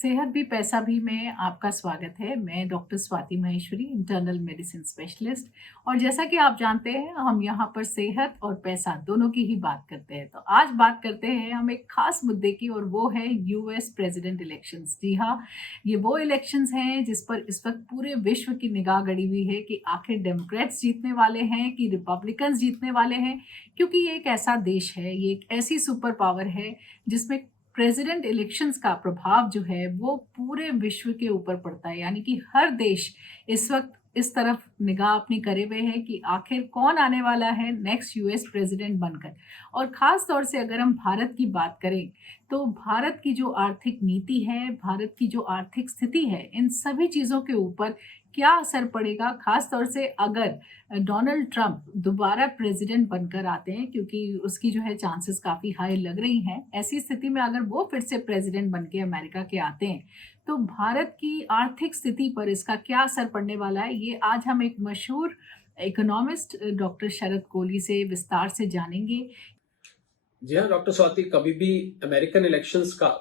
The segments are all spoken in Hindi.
सेहत भी पैसा भी में आपका स्वागत है। मैं doctor Swati Maheshwari, internal medicine specialist. और जैसा कि आप जानते हैं, हम यहाँ पर सेहत और पैसा दोनों की ही बात करते हैं। तो आज बात करते हैं हम एक खास मुद्दे की, और वो है यूएस प्रेसिडेंट इलेक्शंस। जी हाँ, ये वो इलेक्शंस हैं जिस पर इस वक्त पूरे विश्व की निगाह गड़ी हुई है कि आखिर डेमोक्रेट्स जीतने वाले हैं कि रिपब्लिकन्स जीतने वाले हैं। क्योंकि ये एक ऐसा देश है, ये एक ऐसी सुपर पावर है जिसमें प्रेसिडेंट इलेक्शंस का प्रभाव जो है वो पूरे विश्व के ऊपर पड़ता है। यानी कि हर देश इस वक्त इस तरफ निगाह अपनी करे हुए है कि आखिर कौन आने वाला है नेक्स्ट यूएस प्रेसिडेंट बनकर। और ख़ास तौर से अगर हम भारत की बात करें, तो भारत की जो आर्थिक नीति है, भारत की जो आर्थिक स्थिति है, इन सभी चीज़ों के ऊपर क्या असर पड़ेगा, ख़ास तौर से अगर डोनाल्ड ट्रंप दोबारा प्रेसिडेंट बनकर आते हैं, क्योंकि उसकी जो है चांसेस काफ़ी हाई लग रही हैं। ऐसी स्थिति में अगर वो फिर से प्रेसिडेंट बन के अमेरिका के आते हैं, तो भारत की आर्थिक स्थिति पर इसका क्या असर पड़ने वाला है, ये आज हम एक मशहूर इकोनॉमिस्ट डॉक्टर शरद कोली से विस्तार से जानेंगे। जी हाँ डॉक्टर स्वाति, कभी भी अमेरिकन इलेक्शंस का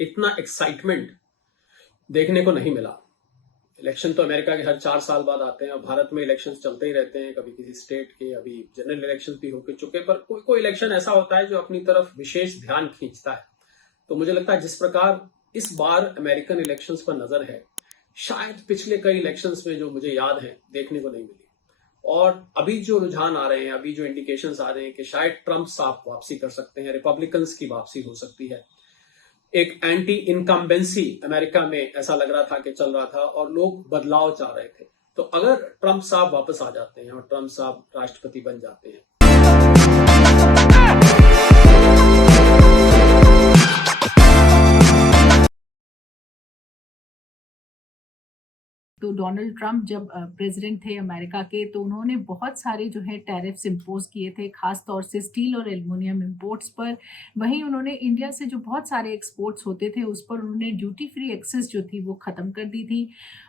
इतना एक्साइटमेंट देखने को नहीं मिला। इलेक्शन तो अमेरिका के हर 4 साल बाद आते हैं और भारत में इलेक्शंस चलते ही रहते हैं, कभी किसी स्टेट के, अभी जनरल इलेक्शंस भी होके चुके, पर कोई कोई इलेक्शन ऐसा होता है जो अपनी तरफ विशेष ध्यान खींचता है। तो मुझे लगता है जिस प्रकार इस बार अमेरिकन इलेक्शंस पर नजर है, शायद पिछले कई इलेक्शंस में जो मुझे याद है देखने को नहीं मिली। और अभी जो रुझान आ रहे हैं, अभी जो इंडिकेशंस आ रहे हैं कि शायद ट्रंप साहब वापसी कर सकते हैं, रिपब्लिकन्स की वापसी हो सकती है। एक एंटी इनकम्बेंसी अमेरिका में ऐसा लग रहा था कि चल रहा था और लोग बदलाव चाह रहे थे। तो अगर ट्रंप साहब वापस आ जाते हैं और ट्रंप साहब राष्ट्रपति बन जाते हैं, तो डोनाल्ड ट्रंप जब प्रेसिडेंट थे अमेरिका के, तो उन्होंने बहुत सारे जो है टैरिफ्स इम्पोज किए थे, खास तौर से स्टील और एल्युमिनियम इंपोर्ट्स पर। वहीं उन्होंने इंडिया से जो बहुत सारे एक्सपोर्ट्स होते थे उस पर उन्होंने ड्यूटी फ्री एक्सेस जो थी वो ख़त्म कर दी थी।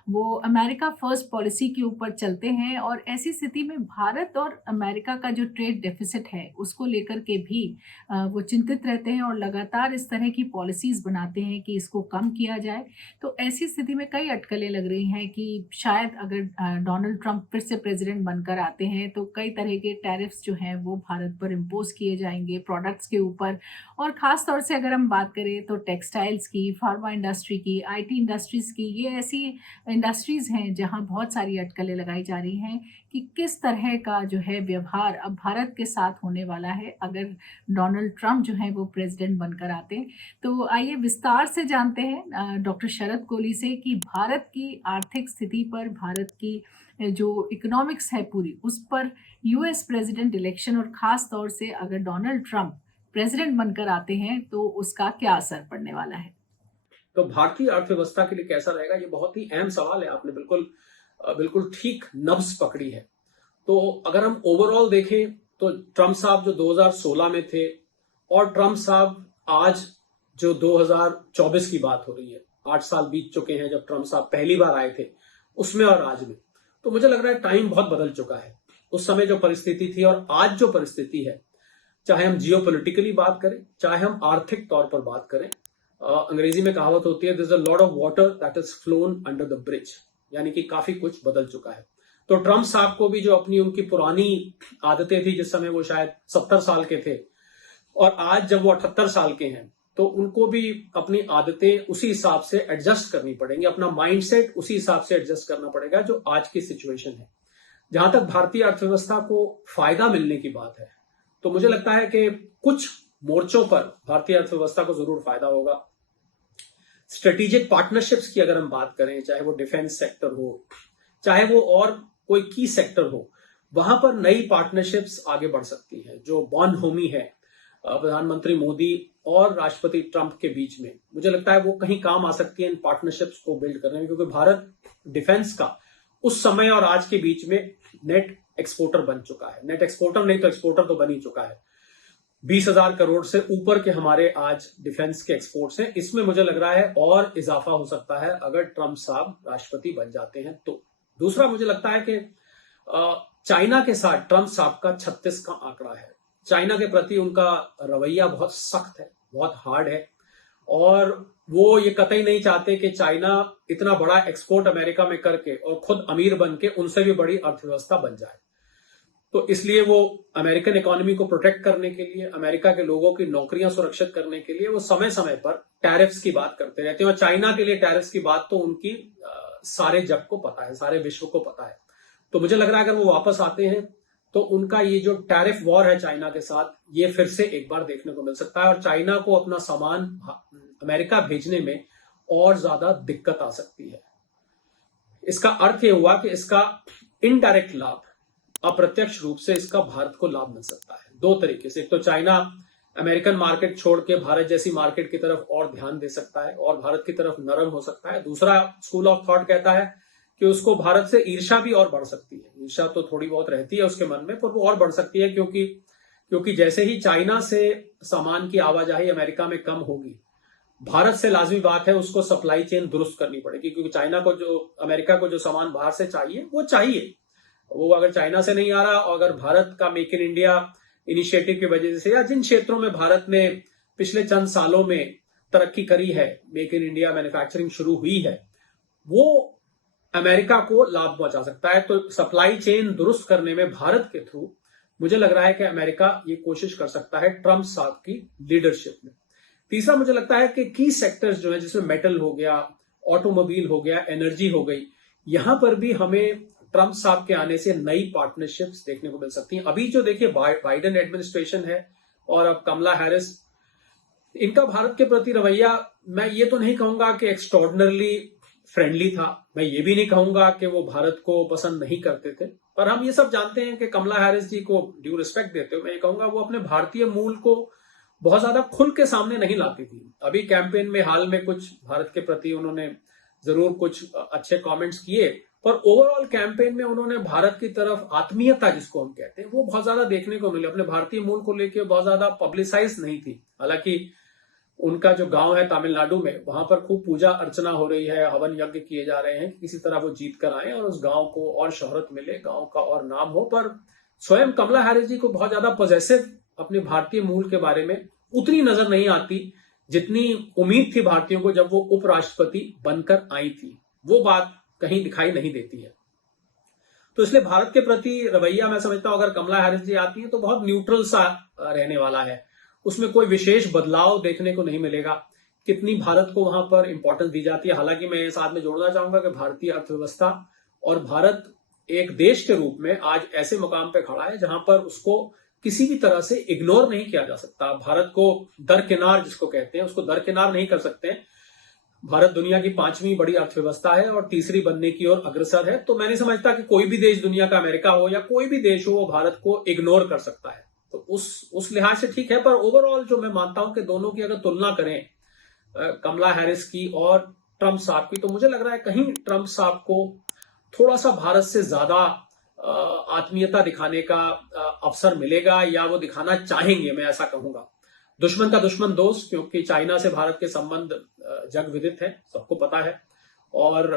वो अमेरिका फर्स्ट पॉलिसी के ऊपर चलते हैं, और ऐसी स्थिति में भारत और अमेरिका का जो ट्रेड डेफिसिट है उसको लेकर के भी वो चिंतित रहते हैं और लगातार इस तरह की पॉलिसीज़ बनाते हैं कि इसको कम किया जाए। तो ऐसी स्थिति में कई अटकलें लग रही हैं कि शायद अगर डोनाल्ड ट्रंप फिर से प्रेसिडेंट बनकर आते हैं, तो कई तरह के टैरिफ्स जो हैं वो भारत पर इम्पोज किए जाएंगे प्रोडक्ट्स के ऊपर। और ख़ास तौर से अगर हम बात करें तो टेक्सटाइल्स की, फार्मा इंडस्ट्री की, आईटी इंडस्ट्रीज़ की, ये ऐसी इंडस्ट्रीज़ हैं जहां बहुत सारी अटकलें लगाई जा रही हैं कि किस तरह का जो है व्यवहार अब भारत के साथ होने वाला है अगर डोनाल्ड ट्रंप जो है वो प्रेसिडेंट बनकर आते हैं। तो आइए विस्तार से जानते हैं डॉक्टर शरद कोली से कि भारत की आर्थिक स्थिति पर, भारत की जो इकोनॉमिक्स है पूरी, उस पर यूएस प्रेसिडेंट इलेक्शन और ख़ास तौर से अगर डोनाल्ड ट्रंप प्रेसिडेंट बनकर आते हैं तो उसका क्या असर पड़ने वाला है। तो भारतीय अर्थव्यवस्था के लिए कैसा रहेगा, ये बहुत ही अहम सवाल है। आपने बिल्कुल बिल्कुल ठीक नब्ज पकड़ी है। तो अगर हम ओवरऑल देखें तो ट्रंप साहब जो 2016 में थे और ट्रंप साहब आज जो 2024 की बात हो रही है, 8 साल बीत चुके हैं जब ट्रंप साहब पहली बार आए थे, उसमें और आज में, तो मुझे लग रहा है टाइम बहुत बदल चुका है। उस समय जो परिस्थिति थी और आज जो परिस्थिति है, चाहे हम जियोपॉलिटिकली बात करें, चाहे हम आर्थिक तौर पर बात करें, अंग्रेजी में कहावत होती है, there's a lot of water that has flown under the bridge, यानी कि काफी कुछ बदल चुका है। तो ट्रंप साहब को भी जो अपनी उनकी पुरानी आदतें थी, जिस समय वो शायद 70 साल के थे और आज जब वो 78 साल के हैं, तो उनको भी अपनी आदतें उसी हिसाब से एडजस्ट करनी पड़ेंगी, अपना माइंडसेट उसी हिसाब से एडजस्ट करना पड़ेगा जो आज की सिचुएशन है। जहां तक भारतीय अर्थव्यवस्था को फायदा मिलने की बात है, तो मुझे लगता है कि कुछ मोर्चों पर भारतीय अर्थव्यवस्था को जरूर फायदा होगा। स्ट्रेटेजिक पार्टनरशिप्स की अगर हम बात करें, चाहे वो डिफेंस सेक्टर हो, चाहे वो और कोई की सेक्टर हो, वहां पर नई पार्टनरशिप्स आगे बढ़ सकती है। जो बॉन होमी है प्रधानमंत्री मोदी और राष्ट्रपति ट्रंप के बीच में, मुझे लगता है वो कहीं काम आ सकती है इन पार्टनरशिप्स को बिल्ड करने में, क्योंकि भारत डिफेंस का उस समय और आज के बीच में नेट एक्सपोर्टर बन चुका है। नेट एक्सपोर्टर नहीं तो एक्सपोर्टर तो बन ही चुका है। 20,000 करोड़ से ऊपर के हमारे आज डिफेंस के एक्सपोर्ट्स हैं। इसमें मुझे लग रहा है और इजाफा हो सकता है अगर ट्रंप साहब राष्ट्रपति बन जाते हैं तो। दूसरा, मुझे लगता है कि चाइना के साथ ट्रंप साहब का 36 का आंकड़ा है। चाइना के प्रति उनका रवैया बहुत सख्त है, बहुत हार्ड है, और वो ये कतई नहीं चाहते कि चाइना इतना बड़ा एक्सपोर्ट अमेरिका में करके और खुद अमीर बन के उनसे भी बड़ी अर्थव्यवस्था बन जाए। तो इसलिए वो अमेरिकन इकोनॉमी को प्रोटेक्ट करने के लिए, अमेरिका के लोगों की नौकरियां सुरक्षित करने के लिए वो समय समय पर टैरिफ्स की बात करते रहते हैं। और चाइना के लिए टैरिफ्स की बात तो उनकी सारे जग को पता है, सारे विश्व को पता है। तो मुझे लग रहा है अगर वो वापस आते हैं तो उनका ये जो टैरिफ वॉर है चाइना के साथ, ये फिर से एक बार देखने को मिल सकता है और चाइना को अपना सामान अमेरिका भेजने में और ज्यादा दिक्कत आ सकती है। इसका अर्थ यह हुआ कि इसका इनडायरेक्ट लाभ, अप्रत्यक्ष रूप से इसका भारत को लाभ मिल सकता है दो तरीके से। एक तो चाइना अमेरिकन मार्केट छोड़ के भारत जैसी मार्केट की तरफ और ध्यान दे सकता है और भारत की तरफ नरम हो सकता है। दूसरा स्कूल ऑफ थॉट कहता है कि उसको भारत से ईर्ष्या भी और बढ़ सकती है। ईर्ष्या तो थोड़ी बहुत रहती है उसके मन में, पर वो और बढ़ सकती है क्योंकि जैसे ही चाइना से सामान की आवाजाही अमेरिका में कम होगी, भारत से लाजमी बात है उसको सप्लाई चेन दुरुस्त करनी पड़ेगी, क्योंकि चाइना को जो, अमेरिका को जो सामान बाहर से चाहिए वो चाहिए। वो अगर चाइना से नहीं आ रहा और अगर भारत का मेक इन इंडिया इनिशिएटिव की वजह से या जिन क्षेत्रों में भारत ने पिछले चंद सालों में तरक्की करी है, मेक इन इंडिया मैन्युफैक्चरिंग शुरू हुई है, वो अमेरिका को लाभ पहुंचा सकता है। तो सप्लाई चेन दुरुस्त करने में भारत के थ्रू मुझे लग रहा है कि अमेरिका ये कोशिश कर सकता है ट्रंप साहब की लीडरशिप में। तीसरा मुझे लगता है कि की सेक्टर्स जो है, जिसमें मेटल हो गया, ऑटोमोबाइल हो गया, एनर्जी हो गई, यहां पर भी हमें ट्रंप साहब के आने से नई पार्टनरशिप्स देखने को मिल सकती हैं। अभी जो देखिए बाइडेन एडमिनिस्ट्रेशन है और अब कमला हैरिस, इनका भारत के प्रति रवैया मैं ये तो नहीं कहूंगा कि एक्स्ट्रॉर्डिनरली फ्रेंडली था, मैं ये भी नहीं कहूंगा कि वो भारत को पसंद नहीं करते थे, पर हम ये सब जानते हैं कि कमला हैरिस जी को ड्यू रिस्पेक्ट देते हुए मैं ये कहूंगा वो अपने भारतीय मूल को बहुत ज्यादा खुल के सामने नहीं लाती थी। अभी कैंपेन में हाल में कुछ भारत के प्रति उन्होंने जरूर कुछ अच्छे कमेंट्स किए, पर ओवरऑल कैंपेन में उन्होंने भारत की तरफ आत्मीयता जिसको हम कहते हैं वो बहुत ज्यादा देखने को मिली। अपने भारतीय मूल को लेकर बहुत ज्यादा पब्लिसाइज नहीं थी। हालांकि उनका जो गांव है तमिलनाडु में, वहां पर खूब पूजा अर्चना हो रही है, हवन यज्ञ किए जा रहे हैं, किसी तरह वो जीत कर आए और उस गांव को और शोहरत मिले, गांव का और नाम हो। पर स्वयं कमला हैरिस जी को बहुत ज्यादा पॉजिटिव अपने भारतीय मूल के बारे में उतनी नजर नहीं आती जितनी उम्मीद थी भारतीयों को जब वो उपराष्ट्रपति बनकर आई थी। वो बात कहीं दिखाई नहीं देती है। तो इसलिए भारत के प्रति रवैया मैं समझता हूं अगर कमला हैरिस जी आती है तो बहुत न्यूट्रल सा रहने वाला है, उसमें कोई विशेष बदलाव देखने को नहीं मिलेगा। कितनी भारत को वहां पर इंपॉर्टेंस दी जाती है, हालांकि मैं साथ में जोड़ना चाहूंगा कि भारतीय अर्थव्यवस्था और भारत एक देश के रूप में आज ऐसे मुकाम पे खड़ा है जहां पर उसको किसी भी तरह से इग्नोर नहीं किया जा सकता। भारत को दरकिनार जिसको कहते हैं उसको दरकिनार नहीं कर सकते। भारत दुनिया की 5वीं बड़ी अर्थव्यवस्था है और तीसरी बनने की ओर अग्रसर है। तो मैं नहीं समझता कि कोई भी देश, दुनिया का अमेरिका हो या कोई भी देश हो, वो भारत को इग्नोर कर सकता है। तो उस लिहाज से ठीक है। पर ओवरऑल जो मैं मानता हूं कि दोनों की अगर तुलना करें, कमला हैरिस की और ट्रंप साहब की, तो मुझे लग रहा है कहीं ट्रंप साहब को थोड़ा सा भारत से ज्यादा आत्मीयता दिखाने का अवसर मिलेगा, या वो दिखाना चाहेंगे, मैं ऐसा कहूंगा। दुश्मन का दुश्मन दोस्त, क्योंकि चाइना से भारत के संबंध जग विदित है, सबको पता है, और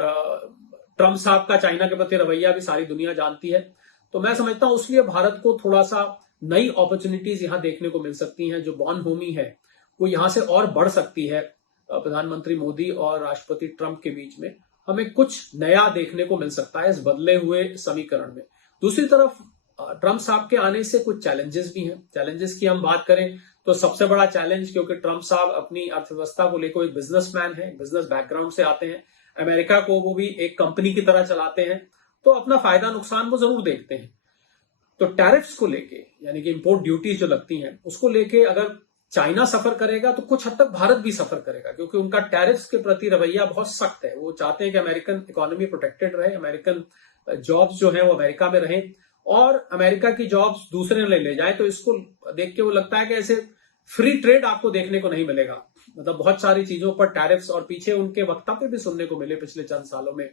ट्रंप साहब का चाइना के प्रति रवैया भी सारी दुनिया जानती है। तो मैं समझता हूं उसलिए भारत को थोड़ा सा नई अपॉर्चुनिटीज यहां देखने को मिल सकती हैं। जो बॉनहोमी है वो यहां से और बढ़ सकती है। प्रधानमंत्री मोदी और राष्ट्रपति ट्रंप के बीच में हमें कुछ नया देखने को मिल सकता है इस बदले हुए समीकरण में। दूसरी तरफ ट्रंप साहब के आने से कुछ चैलेंजेस भी हैं। चैलेंजेस की हम बात करें तो सबसे बड़ा चैलेंज, क्योंकि ट्रंप साहब अपनी अर्थव्यवस्था को लेकर एक बिजनेसमैन है, बिजनेस बैकग्राउंड से आते हैं, अमेरिका को वो भी एक कंपनी की तरह चलाते हैं, तो अपना फायदा नुकसान वो जरूर देखते हैं। तो टैरिफ्स को लेके, यानी कि इंपोर्ट ड्यूटीज जो लगती हैं उसको लेके अगर चाइना सफर करेगा तो कुछ हद तक भारत भी सफर करेगा, क्योंकि उनका टैरिफ्स के प्रति रवैया बहुत सख्त है। वो चाहते हैं कि अमेरिकन इकोनॉमी प्रोटेक्टेड रहे, अमेरिकन जॉब्स जो है वो अमेरिका में रहें और अमेरिका की जॉब्स दूसरे ले जाए। तो इसको देख के वो लगता है कि ऐसे फ्री ट्रेड आपको देखने को नहीं मिलेगा। मतलब बहुत सारी चीजों पर टैरिफ्स, और पीछे उनके वक्तव्य भी सुनने को मिले पिछले चंद सालों में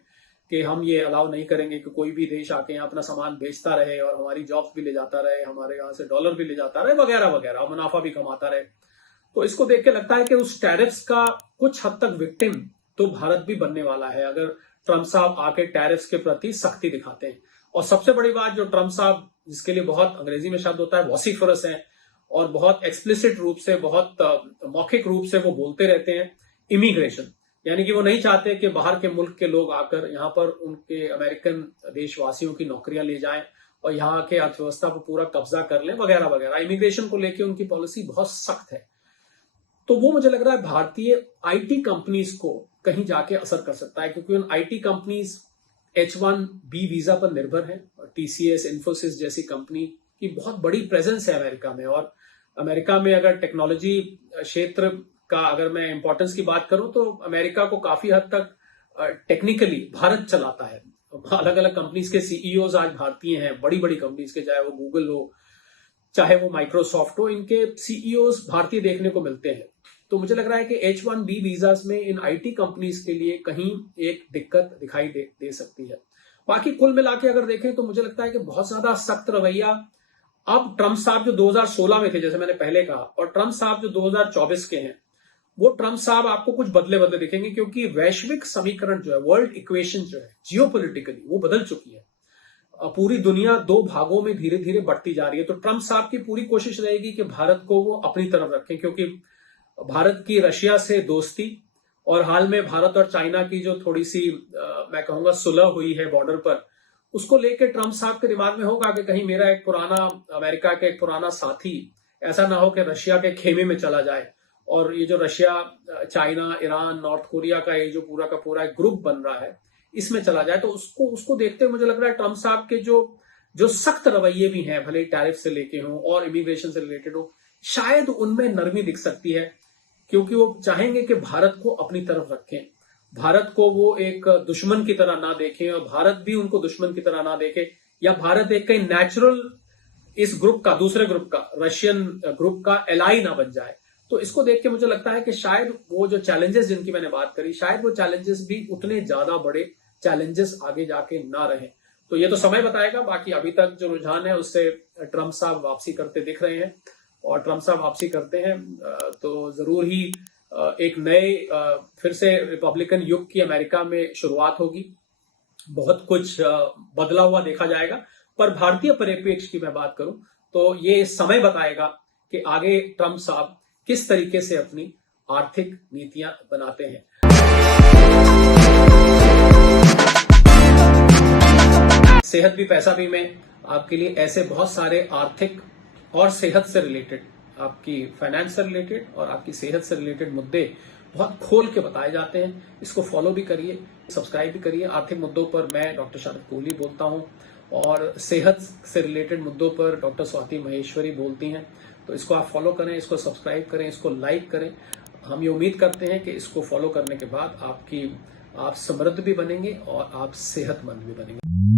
कि हम ये अलाउ नहीं करेंगे कि कोई भी देश आके यहाँ अपना सामान बेचता रहे और हमारी जॉब्स भी ले जाता रहे, हमारे यहाँ से डॉलर भी ले जाता रहे, वगैरह वगैरह, मुनाफा भी कमाता रहे। तो इसको देख के लगता है कि उस टैरिफ्स का कुछ हद तक विक्टिम तो भारत भी बनने वाला है अगर ट्रंप साहब आके टैरिफ्स के प्रति सख्ती दिखाते हैं। और सबसे बड़ी बात, जो ट्रंप साहब, जिसके लिए बहुत अंग्रेजी में शब्द होता है वॉसिफरस है और बहुत एक्सप्लिसिट रूप से, बहुत मौखिक रूप से वो बोलते रहते हैं इमिग्रेशन, यानी कि वो नहीं चाहते कि बाहर के मुल्क के लोग आकर यहाँ पर उनके अमेरिकन देशवासियों की नौकरियां ले जाएं और यहाँ के अर्थव्यवस्था पर पूरा कब्जा कर लें वगैरह वगैरह। इमिग्रेशन को लेकर उनकी पॉलिसी बहुत सख्त है। तो वो मुझे लग रहा है भारतीय आईटी कंपनीज को कहीं जाके असर कर सकता है, क्योंकि उन आईटी कंपनीज H1B वीजा पर निर्भर है। TCS, इन्फोसिस जैसी कंपनी की बहुत बड़ी प्रेजेंस है अमेरिका में, और अमेरिका में अगर टेक्नोलॉजी क्षेत्र का अगर मैं इंपॉर्टेंस की बात करूं तो अमेरिका को काफी हद तक टेक्निकली भारत चलाता है। अलग अलग कंपनीज के सीईओज आज भारतीय हैं, बड़ी बड़ी कंपनीज के, चाहे वो गूगल हो, चाहे वो माइक्रोसॉफ्ट हो, इनके सीईओज भारतीय देखने को मिलते हैं। तो मुझे लग रहा है कि H1B वीजास में इन आईटी कंपनीज के लिए कहीं एक दिक्कत दिखाई दे सकती है। बाकी कुल मिला के अगर देखें तो मुझे लगता है कि बहुत ज्यादा सख्त रवैया अब ट्रंप साहब जो 2016 में थे, जैसे मैंने पहले कहा, और ट्रंप साहब जो 2024 के हैं, वो ट्रंप साहब आपको कुछ बदले बदले दिखेंगे, क्योंकि वैश्विक समीकरण जो है, वर्ल्ड इक्वेशन जो है जियोपॉलिटिकली, वो बदल चुकी है। पूरी दुनिया दो भागों में धीरे धीरे बढ़ती जा रही है। तो ट्रंप साहब की पूरी कोशिश रहेगी कि भारत को वो अपनी तरफ रखें, क्योंकि भारत की रशिया से दोस्ती और हाल में भारत और चाइना की जो थोड़ी सी मैं कहूंगा सुलह हुई है बॉर्डर पर, उसको लेकर ट्रंप साहब के दिमाग में होगा कि कहीं मेरा एक पुराना अमेरिका का एक पुराना साथी ऐसा ना हो कि रशिया के खेमे में चला जाए, और ये जो Russia, China, Iran, north Korea का ये जो पूरा का पूरा एक ग्रुप बन रहा है, इसमें चला जाए। तो उसको देखते हुए मुझे लग रहा है ट्रंप साहब के जो सख्त रवैये भी हैं, भले टैरिफ से लेके हों और इमिग्रेशन से रिलेटेड हो, शायद उनमें नरमी दिख सकती है, क्योंकि वो चाहेंगे कि भारत को अपनी तरफ रखें, भारत को वो एक दुश्मन की तरह ना देखें और भारत भी उनको दुश्मन की तरह ना देखे, या भारत एक कहीं नेचुरल इस ग्रुप का, दूसरे ग्रुप का, रशियन ग्रुप का एलाई ना बन जाए। तो इसको देख के मुझे लगता है कि शायद वो जो चैलेंजेस जिनकी मैंने बात करी, शायद वो चैलेंजेस भी उतने ज्यादा बड़े चैलेंजेस आगे जाके ना रहे। तो ये तो समय बताएगा। बाकी अभी तक जो रुझान है उससे ट्रंप साहब वापसी करते दिख रहे हैं, और ट्रंप साहब वापसी करते हैं तो जरूर ही एक नए फिर से रिपब्लिकन युग की अमेरिका में शुरुआत होगी। बहुत कुछ बदला हुआ देखा जाएगा। पर भारतीय परिप्रेक्ष्य की मैं बात करूं तो ये समय बताएगा कि आगे ट्रंप साहब किस तरीके से अपनी आर्थिक नीतियां बनाते हैं। सेहत भी पैसा भी में आपके लिए ऐसे बहुत सारे आर्थिक और सेहत से रिलेटेड, आपकी फाइनेंस से रिलेटेड और आपकी सेहत से रिलेटेड मुद्दे बहुत खोल के बताए जाते हैं। इसको फॉलो भी करिए, सब्सक्राइब भी करिए। आर्थिक मुद्दों पर मैं डॉक्टर शारद कोहली बोलता हूं, और सेहत से रिलेटेड मुद्दों पर डॉक्टर स्वाति महेश्वरी बोलती हैं। तो इसको आप फॉलो करें, इसको सब्सक्राइब करें, इसको लाइक करें। हम ये उम्मीद करते हैं कि इसको फॉलो करने के बाद आप समृद्ध भी बनेंगे और आप सेहतमंद भी बनेंगे।